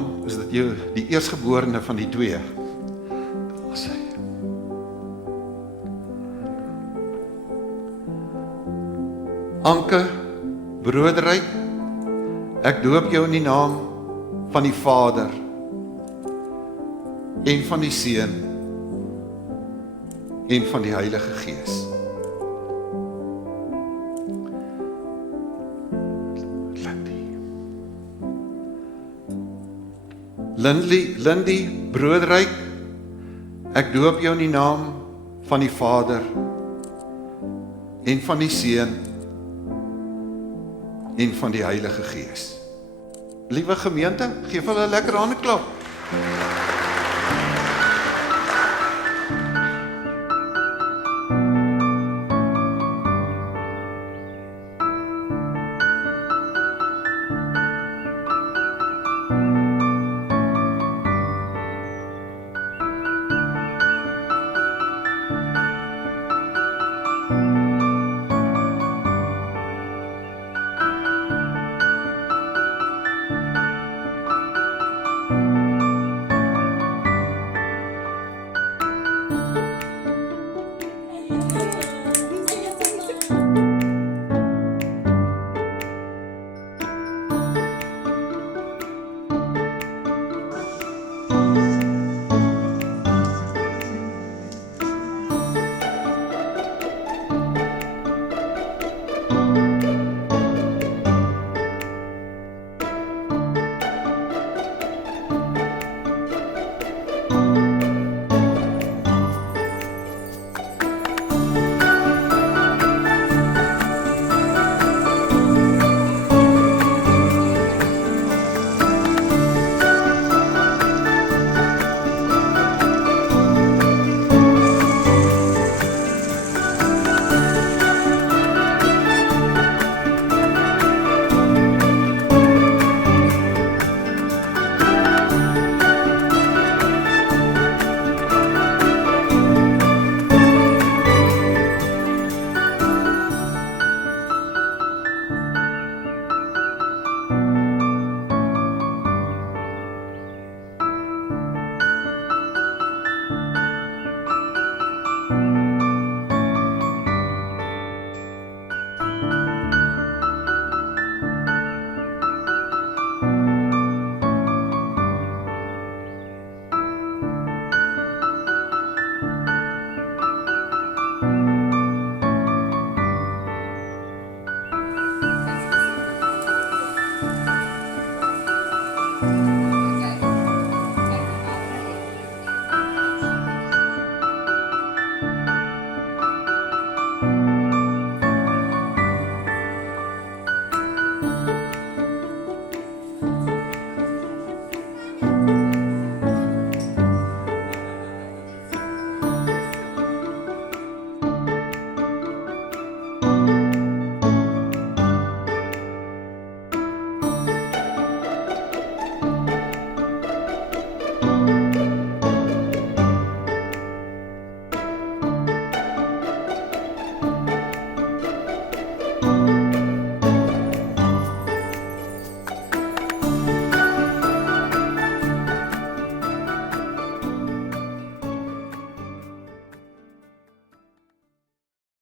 Johan, is dit jou die eerstgeborene van die twee? Daar is hy. Anke Broederyk, ek doop jou in die naam van die Vader en van die Seun en van die Heilige Gees. Lindy Broederyk, ek doop jou in die naam van die Vader en van die Seun en van die Heilige Gees. Liewe gemeente, geef hulle 'n lekker handeklap.